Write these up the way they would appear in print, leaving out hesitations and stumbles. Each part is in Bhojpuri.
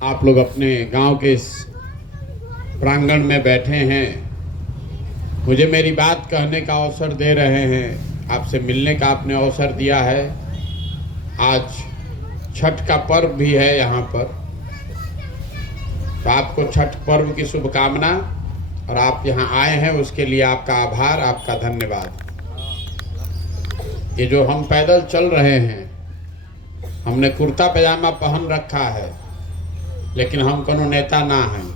आप लोग अपने गांव के इस प्रांगण में बैठे हैं, मुझे मेरी बात कहने का अवसर दे रहे हैं, आपसे मिलने का आपने अवसर दिया है। आज छठ का पर्व भी है यहाँ पर, तो आपको छठ पर्व की शुभकामना, और आप यहाँ आए हैं उसके लिए आपका आभार, आपका धन्यवाद। ये जो हम पैदल चल रहे हैं, हमने कुर्ता पैजामा पहन रखा है, लेकिन हम कोनो नेता ना हैं।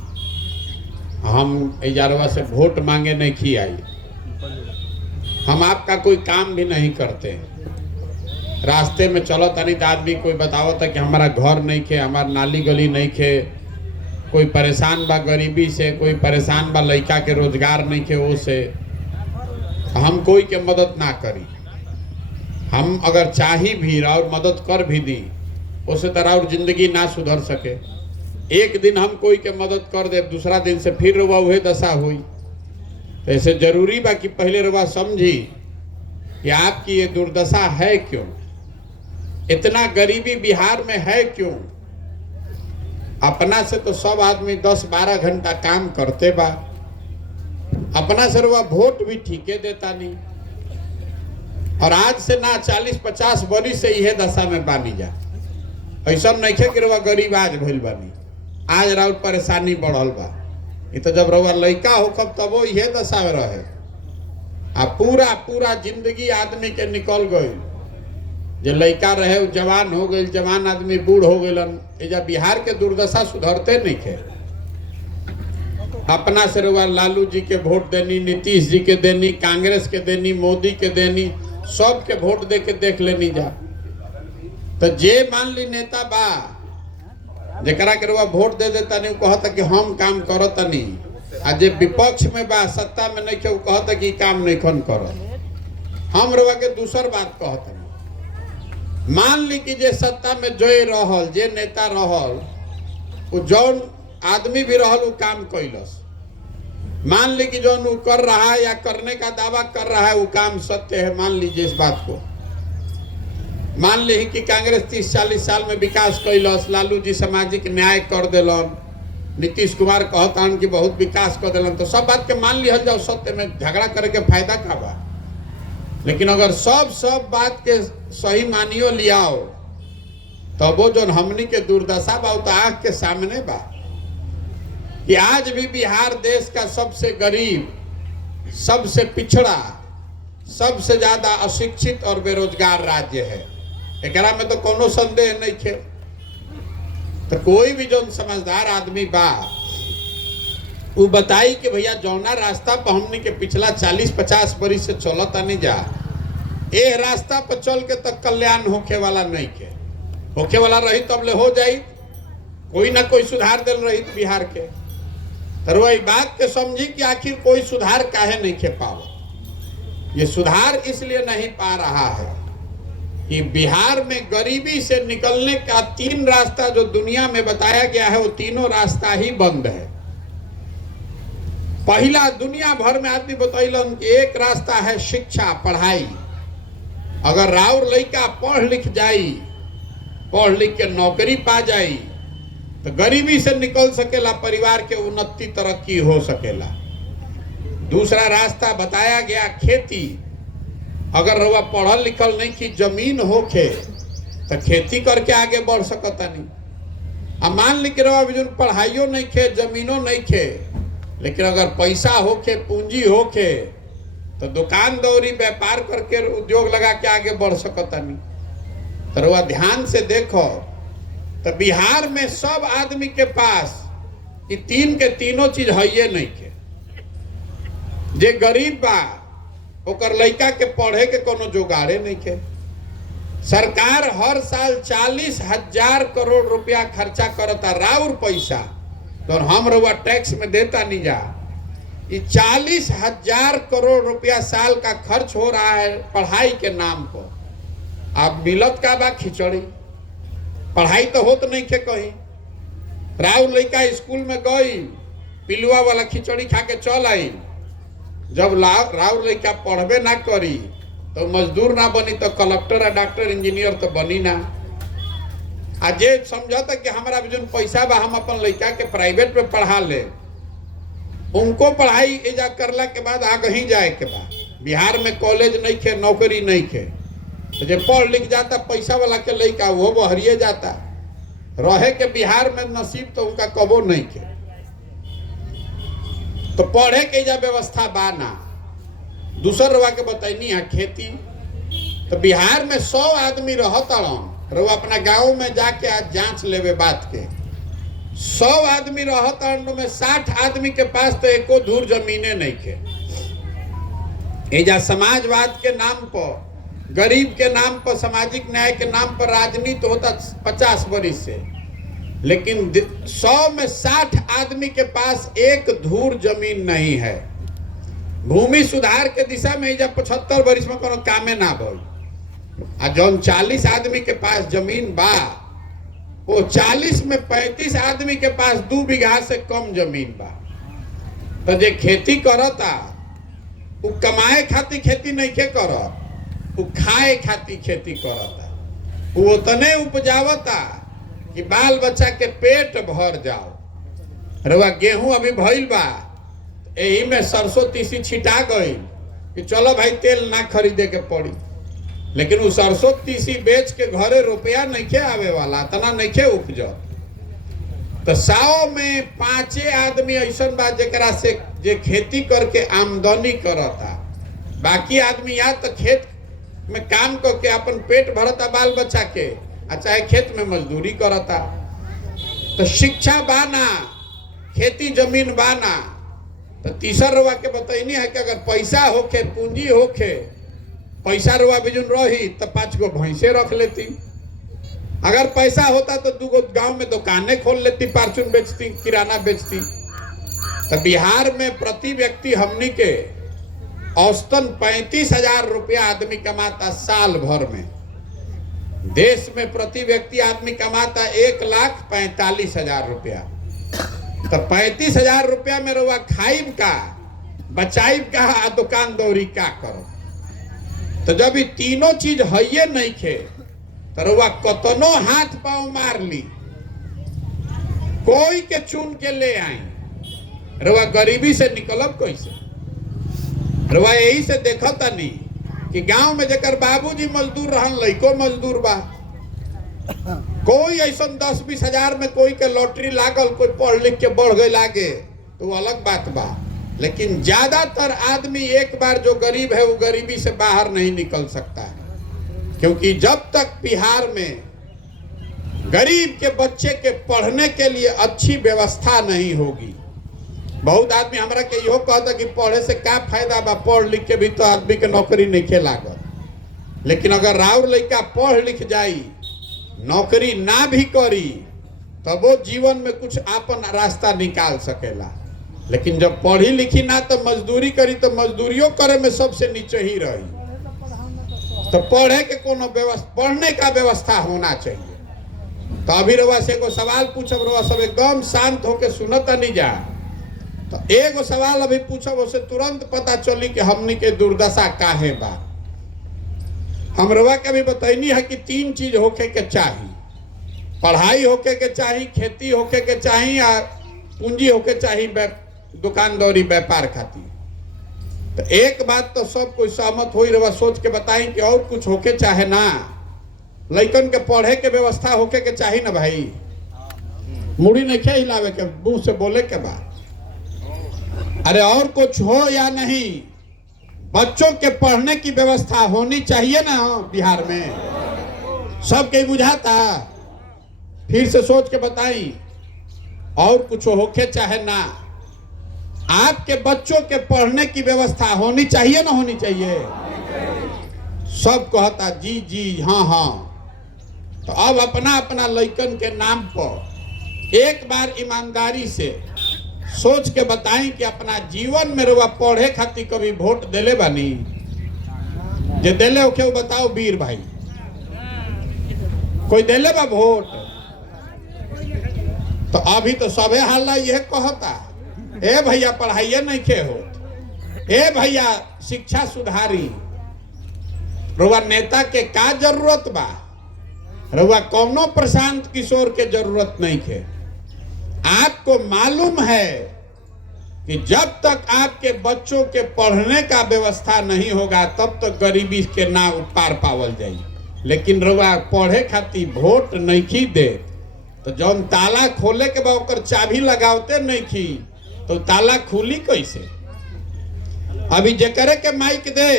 हम इजारवा से वोट मांगे नहीं की आई, हम आपका कोई काम भी नहीं करते। रास्ते में चलो तनिक आदमी कोई बतावत है कि हमारा घर नहीं खे, हमारा नाली गली नहीं खे, कोई परेशान बा गरीबी से, कोई परेशान बा लड़का के रोजगार नहीं खे, वो से हम कोई के मदद ना करी। हम अगर चाही भी और मदद कर भी दी, उससे तरह और जिंदगी ना सुधर सके। एक दिन हम कोई के मदद कर दे, दूसरा दिन से फिर रुआ वही दशा हुई। तो ऐसे जरूरी बा कि पहले रुआ समझी कि आपकी ये दुर्दशा है क्यों, इतना गरीबी बिहार में है क्यों। अपना से तो सब आदमी 10-12 घंटा काम करते बा, अपना से रुआ वोट भी ठीके देता नहीं, और आज से ना 40-50 बरिस से यह दशा में बानी जा। ऐसा नहीं खे कि रुआ गरीब आज भइल बानी, आज राउर परेशानी बढ़ल बा। ये तो जब रउआ लड़का होखब तब वो यह दशा में रहे, आ पूरा जिंदगी आदमी के निकल गई। जो लड़का रहे वो जवान हो गई, जवान आदमी बूढ़ हो गलन। एजा बिहार के दुर्दशा सुधरते नहीं थे। अपना से रउआ लालू जी के वोट देनी, नीतीश जी के देनी, कांग्रेस के देनी, मोदी के देनी, सब के वोट दे के देख लेनी जा। तो जे मान ली नेता बा जरा के रुआ वोट दे देता नहीं, कहता कि हम काम करता नहीं, आ जे विपक्ष में बा सत्ता में नहीं के कहता कि काम नहीं खन करत। हम रुआ के दूसर बात कहता नहीं। मान ली कि जे सत्ता में जोए रहल, जे नेता रहल, वो जौन आदमी भी रहल वो काम कैलस। मान ली कि जौन वो कर रहा है या करने का दावा कर रहा है वो काम सत्य है, मान लीजिए इस बात को। मान ली कि कांग्रेस 30-40 साल में विकास कैलस, लालू जी सामाजिक न्याय कर दिलन, नीतीश कुमार कहतान कि बहुत विकास कर दिलन, तो सब बात के मान लिया जाओ सत्य में, झगड़ा करके फायदा का बा। लेकिन अगर सब बात के सही मानियो लियाओ, तो वो जो हमनी के दुर्दशा बा तो आँख के सामने बा कि आज भी बिहार देश का सबसे गरीब, सबसे पिछड़ा, सबसे ज्यादा अशिक्षित और बेरोजगार राज्य है। एकरा में तो कोनो संदेह नहीं थे। तो कोई भी जो समझदार आदमी बा वो बताई कि भैया जौना रास्ता पर हमने के पिछला 40-50 बरिस से चलता नहीं जा, ए रास्ता पर चल के तक कल्याण होखे वाला नहीं के, होखे वाला रही तब ले हो जाई, कोई ना कोई सुधार दिल रही बिहार के। तो वही बात के समझी कि आखिर कोई सुधार काहे नहीं के पावत। ये सुधार इसलिए नहीं पा रहा है कि बिहार में गरीबी से निकलने का 3 रास्ता जो दुनिया में बताया गया है, वो तीनों रास्ता ही बंद है। पहला दुनिया भर में आदमी बतैलन कि एक रास्ता है शिक्षा, पढ़ाई। अगर राउर लड़का पढ़ लिख जाई, पढ़ लिख के नौकरी पा जाई, तो गरीबी से निकल सकेला, परिवार के उन्नति तरक्की हो सकेला। दूसरा रास्ता बताया गया खेती। अगर रउआ पढ़ल लिखल नहीं कि जमीन होखे तो खेती करके आगे बढ़ सकता नहीं। अब मान ली कि रउआ भी पढ़ाइयो नहीं खे, जमीनों नहीं खे, लेकिन अगर पैसा होखे, पूंजी होखे, तो दुकान दौरी व्यापार करके उद्योग लगा के आगे बढ़ सकता नहीं। तो रउआ ध्यान से देखो, तो बिहार में सब आदमी के पास ये 3 के तीनों चीज है नहीं के। जे गरीब बा ओकर लड़का के पढ़े के कोनो जोगाड़े नहीं के। सरकार हर साल 40,000 करोड़ रुपया खर्चा करता, राउर पैसा तो हम रउआ टैक्स में देता नहीं जा। ये 40,000 करोड़ रुपया साल का खर्च हो रहा है पढ़ाई के नाम पर। अब मिलत का बा खिचड़ी, पढ़ाई तो होत नहीं के कहीं। राउर लड़का स्कूल में गई, पिलुआ वाला खिचड़ी खा के चल आई। जब राउर लड़का पढ़बे ना करी तो मजदूर ना बनी, तो कलेक्टर, डॉक्टर, इंजीनियर तो बनी ना। आ जे समझता कि हमारा जो पैसा बा हम अपन लड़का के प्राइवेट में पढ़ा ले, उनको पढ़ाई एजा करला के बाद आगे ही जाए के बाद बिहार में कॉलेज नहीं खे, नौकरी नहीं खे, तो जे पढ़ लिख जाता पैसा वाला के लड़का वो बहरिए जाता, रहे के बिहार में नसीब तो उनका कबो नहीं खे। तो पढ़े के एजा व्यवस्था बाना। दूसर रवा के बताइनी है खेती, तो बिहार में 100 आदमी रहता रहो, अपना गाँव में जाके आज जांच लेवे बात के, 100 आदमी रहता में 60 आदमी के पास तो एको धूर जमीने नहीं खे। एजा समाजवाद के नाम पर, गरीब के नाम पर, सामाजिक न्याय के नाम पर राजनीति होता 50 वर्ष से, लेकिन 100 में 60 आदमी के पास एक धूर जमीन नहीं है। भूमि सुधार के दिशा में एजा 75 वर्ष में कोनो कामे ना भइल। आ जौन 40 आदमी के पास जमीन बा, वो 40 में 35 आदमी के पास 2 बीघा से कम जमीन बा। तो जे खेती करता वो कमाए खातिर खेती नहीं के करत, वो खाए खातिर खेती करता। वो उतने उपजावता कि बाल बच्चा के पेट भर जाओ। रवा गेहूं अभी भइल बा, यही में सरसों तीसी छिटा गई कि चलो भाई तेल ना खरीदे के पड़ी, लेकिन वो सरसों तीसी बेच के घरे रुपया नहीं खे आवे वाला, इतना नहीं खे उपज। तो 100 में 5 आदमी ऐसा बा जेकरा से जे खेती करके आमदनी करता, बाकी आदमी या तो खेत में काम करके अपन पेट भरता बाल बच्चा के, चाहे खेत में मजदूरी करता। तो शिक्षा बाना, खेती जमीन बाना। तो तीसर रुआ के बतैनी है कि अगर पैसा होखे, पूंजी होखे, पैसा रुआ बिजुन रही तो 5 गो भैंसे रख लेती। अगर पैसा होता तो 2 गो गाँव में दुकानें खोल लेती, फार्चून बेचती, किराना बेचती। तो बिहार में प्रति व्यक्ति हमनी के औसतन 35,000 रुपया आदमी कमाता साल भर में। देश में प्रति व्यक्ति आदमी कमाता 1,45,000 रुपया। तो 35,000 रुपया में रुआ खाइब का, बचाइब का, दुकान दौरी का करो। तो जब ये तीनों चीज है नहीं खे, तो रुआ कतनो हाथ पांव मार ली, कोई के चुन के ले आई, रुआ गरीबी से निकलब कैसे? रुआ यही से देखता नहीं कि गांव में जेकर बाबूजी मजदूर रहन, लइको मजदूर बा। कोई ऐसा 10-20 हजार में कोई के लॉटरी लागल, कोई पढ़ लिख के बढ़ गए लागे तो वो अलग बात बा, लेकिन ज्यादातर आदमी एक बार जो गरीब है वो गरीबी से बाहर नहीं निकल सकता है। क्योंकि जब तक बिहार में गरीब के बच्चे के पढ़ने के लिए अच्छी व्यवस्था नहीं होगी, बहुत आदमी हमरा के इहो कहता कि पढ़े से क्या फायदा बा, पढ़ लिख के भी तो आदमी के नौकरी नहीं खे लागत। लेकिन अगर राउर लड़का पढ़ लिख जाई, नौकरी ना भी करी, तब वो जीवन में कुछ आपन रास्ता निकाल सकेला। लेकिन जब पढ़ी लिखी ना तो मजदूरी करी, तो मजदूरियों करे में सबसे नीचे ही रही। तो पढ़े के कोनो व्यवस्था, पढ़ने का व्यवस्था होना चाहिए। तो अभी रवा से एगो सवाल पूछब, रवा सब एकदम शांत होके सुनता नहीं जा। तो एगो सवाल अभी पूछब, उसे तुरंत पता चली कि हमनी के दुर्दशा काहे बा। हम रवा के भी बतैनी है कि 3 चीज होके के चाहिए, पढ़ाई होके के चाहिए, खेती होके के चाहिए, और पूंजी होके चाहिए दुकान दौरी व्यापार खातिर। तो एक बात तो सब कोई सहमत हो रहा, सोच के बताई कि और कुछ होके चाहे ना, लइकन के पढ़े के व्यवस्था होके के चाहिए ना भाई। मुड़ी नहीं क्या हिलावे के, मुंह से बोले के बाद, अरे और कुछ हो या नहीं, बच्चों के पढ़ने की व्यवस्था होनी चाहिए ना बिहार में। सब के बुझाता, फिर से सोच के बताई, और कुछ होके चाहे ना, आपके बच्चों के पढ़ने की व्यवस्था होनी चाहिए ना होनी चाहिए? सब कहता जी जी हाँ हाँ। तो अब अपना अपना लइकन के नाम पर एक बार ईमानदारी से सोच के बताएं कि अपना जीवन में रुआ पढ़े खातिर कभी वोट देले बानी? जे देले हो क्या बताओ वीर भाई, कोई देले बा वोट? तो अभी तो सबे हल्ला यह कहता, ए भैया पढ़ाइए नहीं खे हो, ए भैया शिक्षा सुधारी। रुआ नेता के का जरूरत बा? रउआ कौनो प्रशांत किशोर के जरूरत नहीं है। आपको मालूम है कि जब तक आपके बच्चों के पढ़ने का व्यवस्था नहीं होगा तब तक गरीबी के ना पार पावल जाई। लेकिन रउआ पढ़े खातिर वोट नहीं दे तो जौन ताला खोले के बाद ओकर चाबी लगावते नहीं की तो ताला खुली कैसे। अभी जेकरे के माइक दे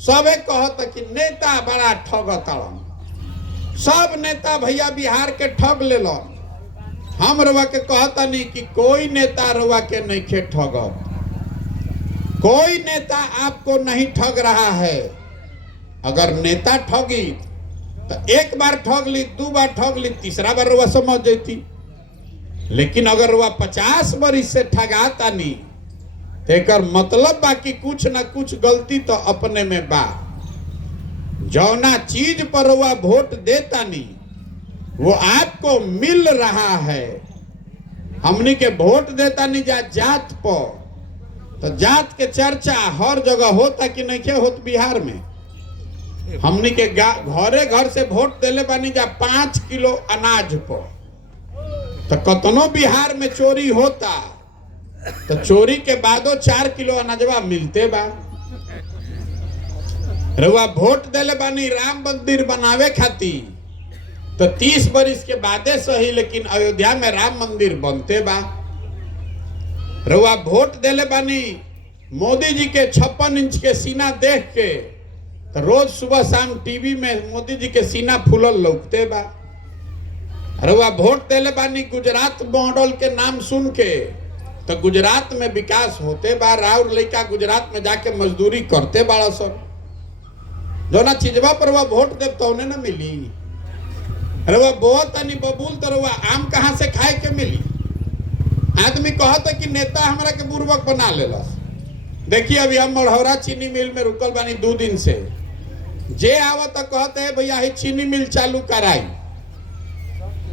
सबे कहत कि नेता बड़ा ठगतड़न, सब नेता भैया बिहार के ठग ले लो। हम रउआ के कहता नहीं कि कोई नेता रउआ के नहीं खे ठगत, कोई नेता आपको नहीं ठग रहा है। अगर नेता ठगी तो एक बार ठग ली, दो बार ठग ली, तीसरा बार रउआ समझ जाती। लेकिन अगर रउआ 50 बरिस से ठगाता नहीं तो एक मतलब बाकी कुछ ना कुछ गलती तो अपने में बा। जौना चीज पर रउआ वोट देता नहीं वो आपको मिल रहा है। हमनी के वोट देता नहीं जात पर, तो जात के चर्चा हर जगह होता कि नहीं के होत बिहार में। हमनी के घरे घर से वोट देले बानी जा 5 किलो अनाज पर, तो कतनो बिहार में चोरी होता तो चोरी के बादो 4 किलो अनाजवा मिलते बा। रउआ वोट देले बानी राम मंदिर बनावे खातिर तो 30 बरिस के बादे सही लेकिन अयोध्या में राम मंदिर बनते बा। रउआ वोट देले बानी मोदी जी के 56 इंच के सीना देख के तो रोज सुबह शाम टीवी में मोदी जी के सीना फूलल लौकते बा। रउआ वोट देले बानी गुजरात मॉडल के नाम सुन के तो गुजरात में विकास होते बा। राउर लड़का गुजरात में जाके मजदूरी करते बाड़ा सन। जोना चीजवा पर वह वोट देव तो उन्हें न मिली। रउआ बहुत तनी बबूल तो रउआ आम कहाँ से खाए के मिली। आदमी कहता कि नेता हमरा के बुर्बक बना लेलस। देखिए अभी हम मढ़ौरा चीनी मिल में रुकल बानी 2 दिन से, जे आवत तो कहते है भैया ही चीनी मिल चालू कराई।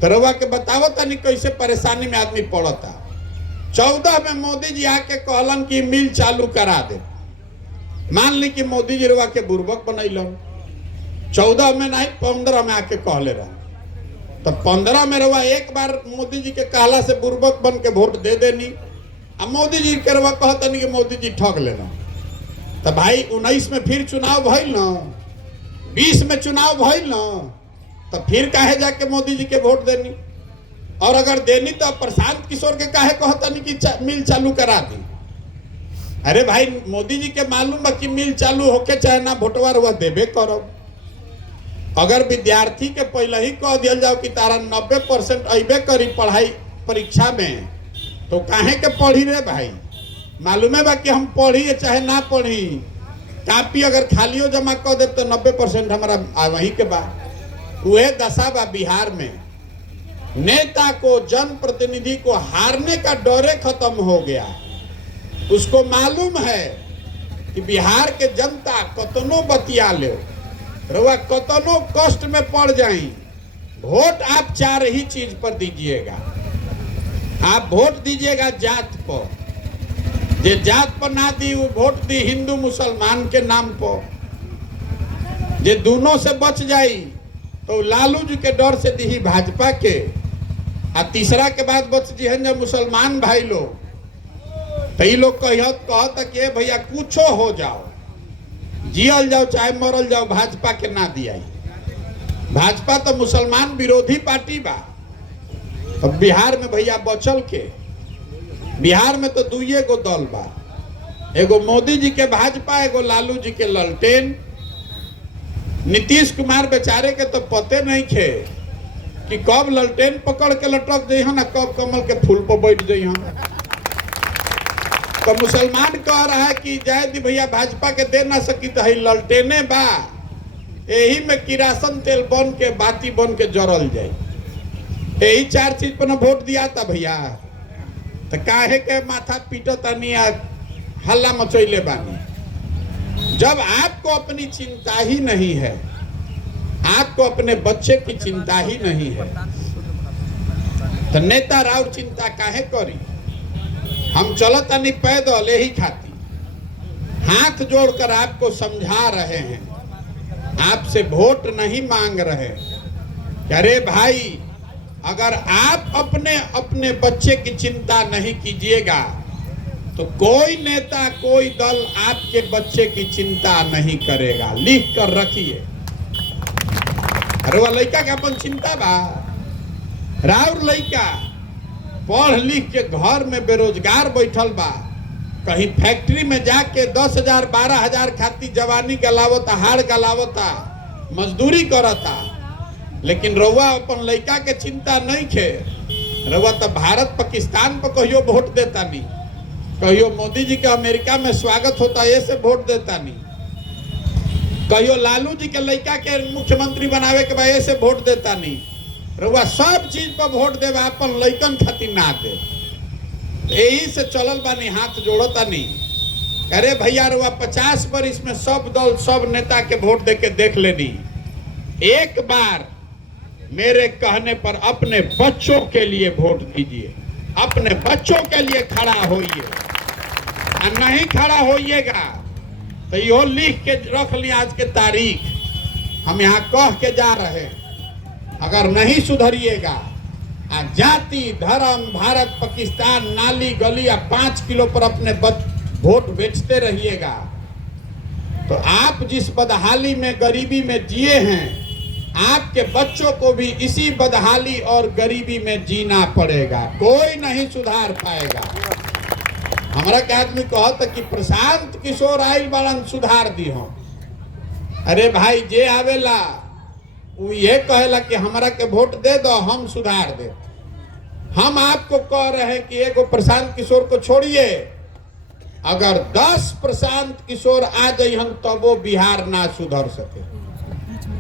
तो रउआ के बतावो तनी कैसे परेशानी में आदमी पड़ता। 14 में मोदी जी आके कहलन कि मिल चालू करा दे। मान ली कि मोदी जी रउआ के बुर्बक बनैलन। 14 में नहीं 15 में आके कहले रहा। तो 15 में रउआ एक बार मोदी जी के कहला से बुर्बक बन के वोट दे देनी। अब मोदी जी के रउआ कहतनी कि मोदी जी ठग लेना। तो भाई 19 में फिर चुनाव भइल ना, 20 में चुनाव भइल ना, तो फिर काहे जाके मोदी जी के वोट देनी। और अगर देनी तो प्रशांत किशोर के काहे कहतनी कि मिल चालू करा दी। अरे भाई मोदी जी के मालूम बा कि मिल चालू होके चाहे ना वोटवा रउआ देबे करो। अगर विद्यार्थी के पहले ही कह दिया जाओ कि तारा 90% अबे करी पढ़ाई परीक्षा में तो काहे के पढ़ी रे भाई। मालूम है बा कि हम पढ़ी चाहे ना पढ़ी, कापी अगर खालियो जमा कर दे तो 90% हमारा वही के बा। वह दशा बा बिहार में। नेता को जनप्रतिनिधि को हारने का डरे खत्म हो गया। उसको मालूम है कि बिहार के जनता कतनो बतिया ले, रउआ कतनो कष्ट में पड़ जाई, वोट आप 4 ही चीज पर दीजिएगा। आप वोट दीजिएगा जात पर, जे जात पर ना दी वो वोट दी हिंदू मुसलमान के नाम पर। जे दोनों से बच जाई तो लालू जी के डर से दी भाजपा के। आ तीसरा के बाद बच जी है मुसलमान भाई लोग, तो ये लोग कहता कि भैया कुछो हो जाओ, जियल जाओ चाहे मरल जाओ, भाजपा के ना दिया। भाजपा तो मुसलमान विरोधी पार्टी बा। तो बिहार में भैया बचल के, बिहार में तो 2 गो दल बा, एगो मोदी जी के भाजपा, एगो लालू जी के ललटेन। नीतीश कुमार बेचारे के तो पते नहीं थे कि कब ललटेन पकड़ के लटक जाइ ना, कब कमल के फूल पर बैठ जाइ। तो मुसलमान कह रहा है कि जय दी भैया भाजपा के दे ना सकी तो ललटेने बा, यही में किरासन तेल बन के बाती बन के जरल जाए। यही 4 चीज पर ना वोट दिया था भैया। तो काहे के माथा पीटतानी हल्ला मचैले बानी। जब आपको अपनी चिंता ही नहीं है, आपको अपने बच्चे की चिंता ही नहीं है, तो नेता राउर चिंता काहे करी। हम चलतानी पैदल यही खाती, हाथ जोड़कर आपको समझा रहे हैं, आपसे वोट नहीं मांग रहे। कि अरे भाई, अगर आप अपने अपने बच्चे की चिंता नहीं कीजिएगा तो कोई नेता, कोई दल आपके बच्चे की चिंता नहीं करेगा। लिख कर रखिए। अरे वह लड़का के अपन चिंता बा, राउर लड़का पढ़ लिख के घर में बेरोजगार बैठल बा, कहीं फैक्ट्री में जाके 10,000 12,000 खाती जवानी गलावता, हाड़ गलावता, मजदूरी करता, लेकिन रउआ अपन लड़का के चिंता नहीं खे। रउआ तो भारत पाकिस्तान पर कहियो वोट देता नहीं, कहियो मोदी जी के अमेरिका में स्वागत होता है से वोट देता नहीं, कहियो लालू जी के लड़का के मुख्यमंत्री बनावे के वजह से वोट देता नहीं। रउआ सब चीज पर वोट देवा, अपन लड़कन खातिर ना दे। यही से चलल बानी, हाथ जोड़ता नहीं। अरे भैया, रउआ 50 बरिस में सब दल, सब नेता के वोट दे के देख लेनी। एक बार मेरे कहने पर अपने बच्चों के लिए वोट दीजिए, अपने बच्चों के लिए खड़ा होइए। और नहीं खड़ा होइएगा तो यो लिख के रख ली आज के तारीख, हम यहाँ कह के जा रहे हैं, अगर नहीं सुधरिएगा, जाति धर्म भारत पाकिस्तान नाली गली 5 किलो पर अपने वोट बेचते रहिएगा तो आप जिस बदहाली में, गरीबी में जिए हैं, आपके बच्चों को भी इसी बदहाली और गरीबी में जीना पड़ेगा। कोई नहीं सुधार पाएगा। हमारा के आदमी कहता कि प्रशांत किशोर आइल बालन सुधार दी हो। अरे भाई, जे आवेला वो ये कहेला कि हमारा के वोट दे दो, हम सुधार दे। हम आपको कह रहे हैं कि एगो प्रशांत किशोर को छोड़िए, अगर 10 प्रशांत किशोर आ जाए हम तब वो बिहार ना सुधर सके।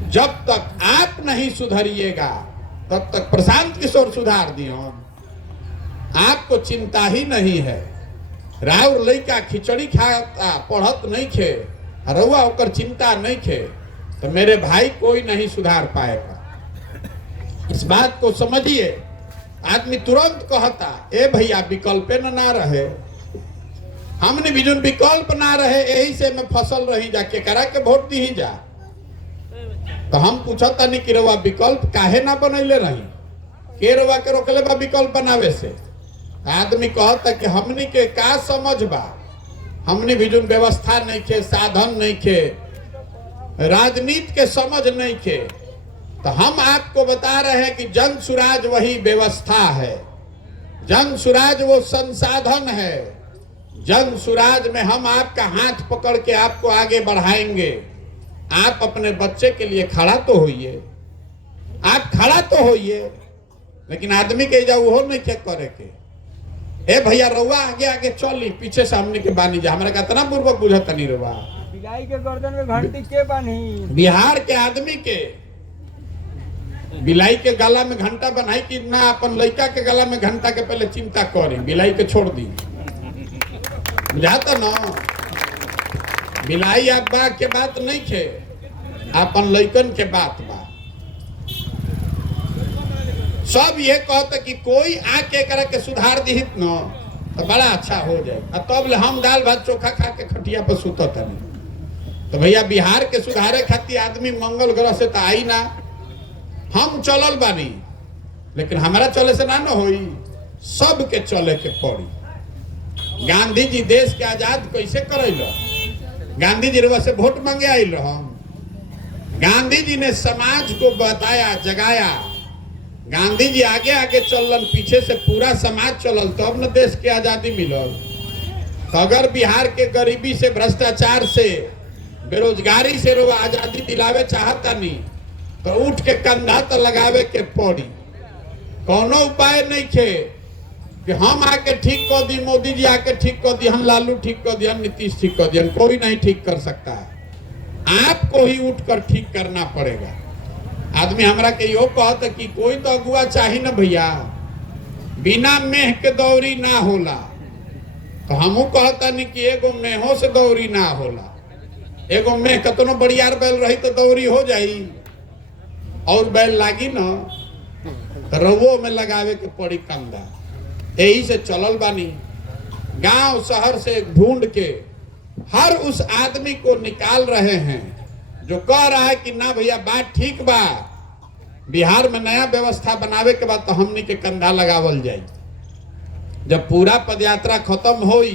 जब तक आप नहीं सुधरिएगा तब तक प्रशांत किशोर सुधार दिए। आपको चिंता ही नहीं है। राउर लड़का खिचड़ी खाता, पढ़त नहीं खे, रउआ ओकर चिंता नहीं खे, तो मेरे भाई कोई नहीं सुधार पाएगा। इस बात को समझिए। आदमी तुरंत कहता, ए भैया विकल्प ना रहे, हमने भी जो विकल्प ना रहे यही से मैं फसल रही जा, के करा के वोट दी जा। तो हम पूछता नहीं कि रउआ विकल्प काहे ना बनैले रही, के रउआ के रोकले बा विकल्प बनावे से। आदमी कहता कि हमनी के का समझ बा, हमने भी जो व्यवस्था नहीं खे, साधन नहीं खे, राजनीति के समझ नहीं खे। तो हम आपको बता रहे हैं कि जन सुराज वही व्यवस्था है, जन सुराज वो संसाधन है। जन सुराज में हम आपका हाथ पकड़ के आपको आगे बढ़ाएंगे। आप अपने बच्चे के लिए खड़ा तो होइए, आप खड़ा तो होइए, लेकिन आदमी के जा वो नहीं क्या करे के। ए भैया, रउआ आगे आगे चली, पीछे सामने के बानी जा। हमारा कितना पूर्वक बुझता नहीं रउआ। बिलाई के गर्दन में घंटी के बानी, बिहार के आदमी के बिलाई के गला में घंटा बनाई कि ना, अपन लड़का के गला में घंटा के पहले चिंता करी, बिलाई के छोड़ दी। बुझाता ना, बिलाई आप बाग के बात नहीं खे, अपन लड़कन के बात बा। सब ये कहता कि कोई आके करा के सुधार दिहित न तो बड़ा अच्छा हो जाए, तब हम दाल भात चोखा खा के खटिया पर सुतत नहीं। तो भैया, बिहार के सुधारे खातिर आदमी मंगल ग्रह से तो आई ना, हम चलल बानी, लेकिन हमारा चले से ना न होई, सबके चले के पड़ी। गांधी जी देश के आजाद कैसे करैल? गांधी जी रउआ से वोट मांगे आइल हम। गांधी जी ने समाज को बताया, जगाया। गांधी जी आगे आगे चलन, पीछे से पूरा समाज चलल, तब न देश के आजादी मिलल। तो अगर बिहार के गरीबी से, भ्रष्टाचार से, बेरोजगारी से रउआ आजादी दिलावे चाहता नहीं तो उठ के कंधा तो लगावे के पड़ी। कोनो उपाय नहीं खे कि हम आके ठीक कर दी, मोदी जी आके ठीक कर दी, हम लालू ठीक कर दिया, नीतीश ठीक कर दिया। कोई नहीं ठीक कर सकता है, आपको ही उठकर ठीक करना पड़ेगा। आदमी हमरा के यो कहता कि कोई तो अगुआ चाहिए ना भैया, बिना मेह के दौरी ना होला। तो हमू कहता नहीं कि एगो मेहों से दौरी ना होला। एगो मेह कतनो बड़ियार बैल रही तो दौरी हो जाई, और बैल लागी ना तो रवो में लगावे के पड़ी कंधा। यही से चलल बानी, गांव शहर से ढूंढ के हर उस आदमी को निकाल रहे हैं जो कह रहा है कि ना भैया बात ठीक बा, बिहार में नया व्यवस्था बनावे के बाद तो हमनी के कंधा लगावल जाई। जब पूरा पदयात्रा खत्म होई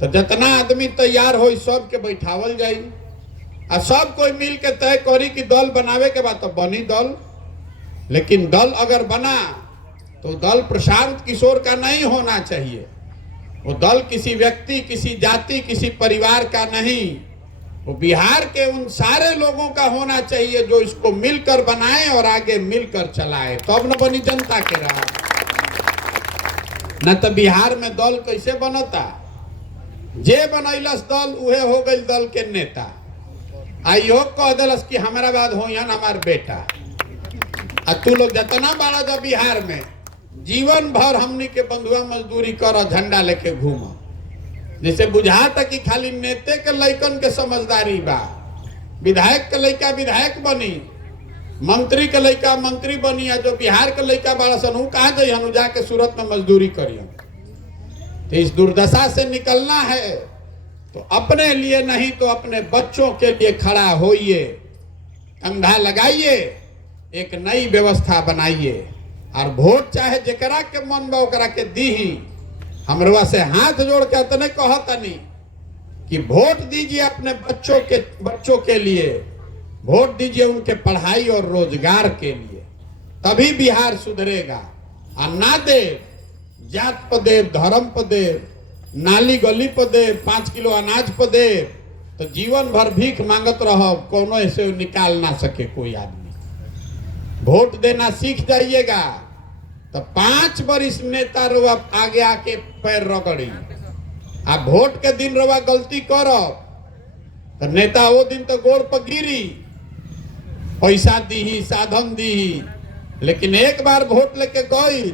तो जितना आदमी तैयार होई सब के बैठावल जाई आ सब कोई मिल के तय करी कि दल बनावे के बाद तो बनी दल। लेकिन दल अगर बना तो दल प्रशांत किशोर का नहीं होना चाहिए। वो दल किसी व्यक्ति, किसी जाति, किसी परिवार का नहीं, वो बिहार के उन सारे लोगों का होना चाहिए जो इसको मिलकर बनाए और आगे मिलकर चलाए, तब तो न बनी जनता के राह। न तो बिहार में दल कैसे बनता, जे बनैलस दल उहे हो गई दल के नेता। आइयो कह दिलस कि हमारा बाद हो हमार बेटा। आ तू लोग जितना बड़ा जा बिहार में जीवन भर हमनी के बंधुआ मजदूरी कर, झंडा लेके घूम, जैसे बुझाता कि खाली नेते के लइकन के समझदारी बा। विधायक के लइका विधायक बनी, मंत्री के लइका मंत्री बनी, जो बिहार के लइका बड़ा सन ऊ कहाँ जाइए जाके सूरत में मजदूरी करिए। तो इस दुर्दशा से निकलना है तो अपने लिए नहीं तो अपने बच्चों के लिए खड़ा होइए, कंधा लगाइए, एक नई व्यवस्था बनाइए और वोट चाहे जेकरा के मन बा ओकरा के दीही। हमरवा से हाथ जोड़ के इतने कहतनी कि वोट दीजिए अपने बच्चों के लिए, वोट दीजिए उनके पढ़ाई और रोजगार के लिए, तभी बिहार सुधरेगा। और ना दे जात पर दे, धर्म पर दे, नाली गली पर दे, 5 किलो अनाज पर दे, तो जीवन भर भीख मांगत रहो, कोनो ऐसे निकाल ना सके कोई आदमी। वोट देना सीख जाइएगा तो 5 बरिस नेता रुआ आगे आके पैर रगड़ी। आ वोट के दिन रुआ गलती करो तो नेता वो दिन तो गोड़ पर गिरी, पैसा दी, साधन दी, लेकिन एक बार वोट लेके गई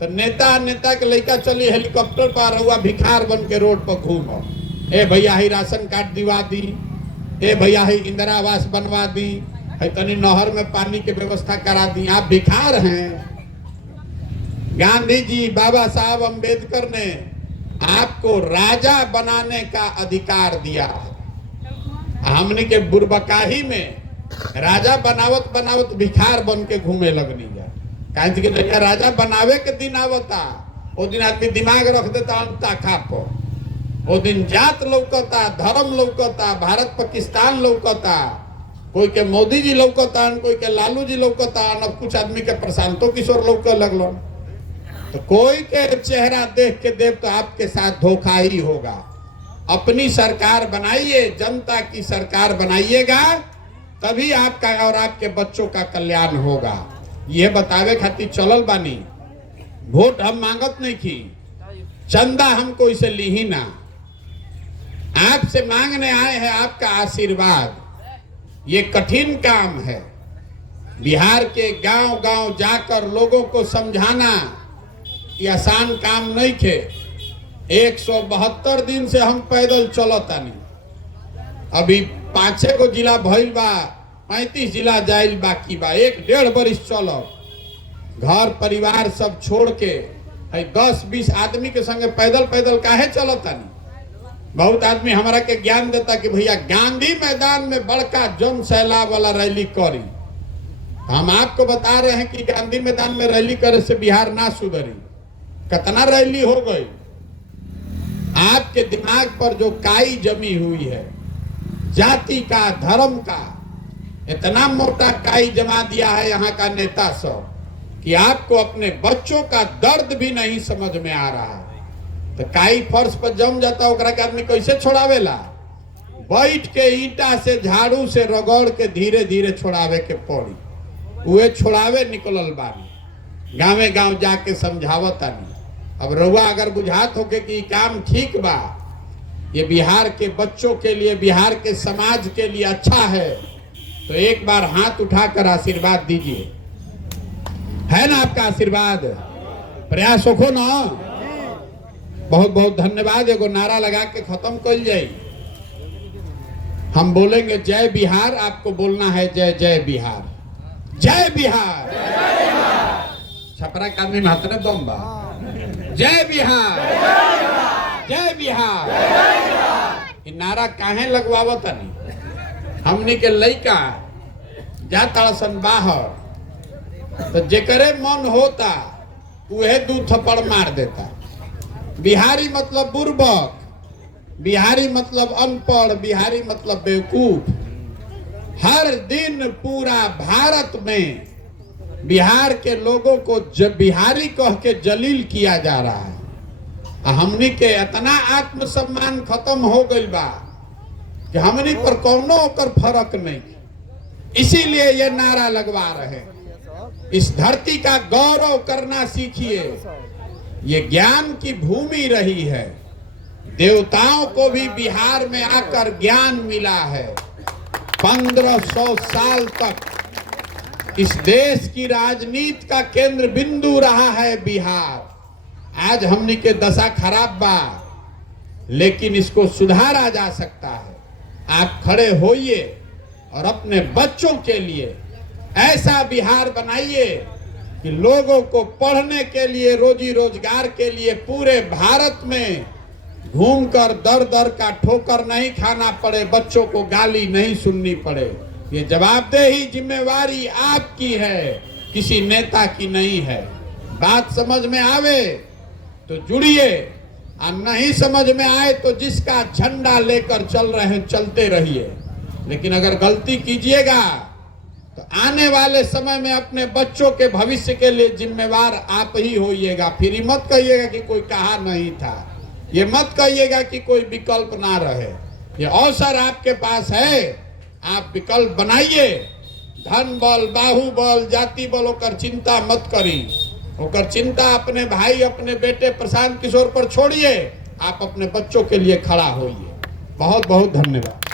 तो नेता के लड़का चली हेलीकॉप्टर पर, रुआ भिखार बन के रोड पर घूमो। ए भैया ही राशन कार्ड दिवा दी, ए भैया ही इंदिरा आवास बनवा दी, तनी नहर में पानी की व्यवस्था करा दी। आप भिखार हैं। गांधी जी, बाबा साहब अम्बेडकर ने आपको राजा बनाने का अधिकार दिया है। हमने के बुरबकाही में राजा बनावत बनावत भिखार बन के घूमे लगनी जा। कहीं कि राजा बनावे के दिन आवता, वो दिन आदमी दिमाग रख देता अंता खापो, वो दिन जात लौकता, धर्म लौकता, भारत पाकिस्तान लौकता, कोई के मोदी जी लौकता, कोई के लालू जी लौकता, अब कुछ आदमी के प्रशांतो किशोर लौक लगलो। तो कोई के चेहरा देख के देव तो आपके साथ धोखा ही होगा। अपनी सरकार बनाइए, जनता की सरकार बनाइएगा, तभी आपका और आपके बच्चों का कल्याण होगा। यह बतावे खातिर चलल बानी। वोट हम मांगत नहीं की, चंदा हमको इसे ली ही ना, आपसे मांगने आए हैं आपका आशीर्वाद। ये कठिन काम है, बिहार के गांव गांव जाकर लोगों को समझाना ये आसान काम नहीं थे। 172 दिन से हम पैदल चलतानी, अभी 5-6 गो जिला भइल बा, 35 जिला जाइल बाकी बा। 1-1.5 बरिस चलो, घर परिवार सब छोड़ के 10-20 आदमी के संगे पैदल काहे चलतानी। बहुत आदमी हमारा के ज्ञान देता कि भैया गांधी मैदान में बड़का जन सैलाब वाला रैली करी। हम आपको बता रहे हैं कि गांधी मैदान में रैली करे से बिहार ना सुधरी। कितना रैली हो गई, आपके दिमाग पर जो काई जमी हुई है जाति का, धर्म का, इतना मोटा काई जमा दिया है यहाँ का नेता सब कि आपको अपने बच्चों का दर्द भी नहीं समझ में आ रहा है। तो काई फर्श पर जम जाता, ओकरा के आदमी कैसे छोड़ावेला? बैठ के ईटा से, झाड़ू से रगड़ के धीरे धीरे छोड़ावे के पड़ी। उहे छोड़ावे निकलल बानी, गाँवे गाँव जाके समझावतानी। अब रउआ अगर बुझात होके कि काम ठीक बा, ये बिहार के बच्चों के लिए, बिहार के समाज के लिए अच्छा है, तो एक बार हाथ उठाकर आशीर्वाद दीजिए। है ना आपका आशीर्वाद? प्रयास हो ना। बहुत बहुत धन्यवाद। एगो नारा लगा के खत्म कर जाए। हम बोलेंगे जय बिहार, आपको बोलना है जय जय बिहार, जय बिहार। छपरा का आदमी हाथ ने दम बा, जय बिहार, जय बिहार। ये नारा काहे लगवावत नहीं? हमने के लइका जाता सन बाहर तो जेकरे मन होता वह 2 थप्पड़ मार देता। बिहारी मतलब बुर्बक, बिहारी मतलब अनपढ़, बिहारी मतलब बेवकूफ। हर दिन पूरा भारत में बिहार के लोगों को बिहारी कह के जलील किया जा रहा है। हमनी के इतना आत्मसम्मान खत्म हो गई बा कि हमनी पर कौनो ओकर फर्क नहीं। इसीलिए ये नारा लगवा रहे, इस धरती का गौरव करना सीखिए। ये ज्ञान की भूमि रही है, देवताओं को भी बिहार में आकर ज्ञान मिला है। 1500 साल तक इस देश की राजनीति का केंद्र बिंदु रहा है बिहार। आज हमनी के दशा खराब बा, लेकिन इसको सुधारा जा सकता है। आप खड़े होइए और अपने बच्चों के लिए ऐसा बिहार बनाइए कि लोगों को पढ़ने के लिए, रोजी रोजगार के लिए पूरे भारत में घूमकर दर दर का ठोकर नहीं खाना पड़े, बच्चों को गाली नहीं सुननी पड़े। ये जवाबदेही, जिम्मेवारी आपकी है, किसी नेता की नहीं है। बात समझ में आवे तो जुड़िए, और नहीं समझ में आए तो जिसका झंडा लेकर चल रहे हैं चलते रहिए। लेकिन अगर गलती कीजिएगा तो आने वाले समय में अपने बच्चों के भविष्य के लिए जिम्मेवार आप ही होइएगा। फिर मत कहिएगा कि कोई कहा नहीं था, ये मत कहिएगा कि कोई विकल्प ना रहे। ये अवसर आपके पास है, आप विकल्प बनाइए। धन बल, बाहुबल, जाति बल ओकर चिंता मत करी। ओकर चिंता अपने भाई, अपने बेटे प्रशांत किशोर पर छोड़िए। आप अपने बच्चों के लिए खड़ा होइए। बहुत बहुत धन्यवाद।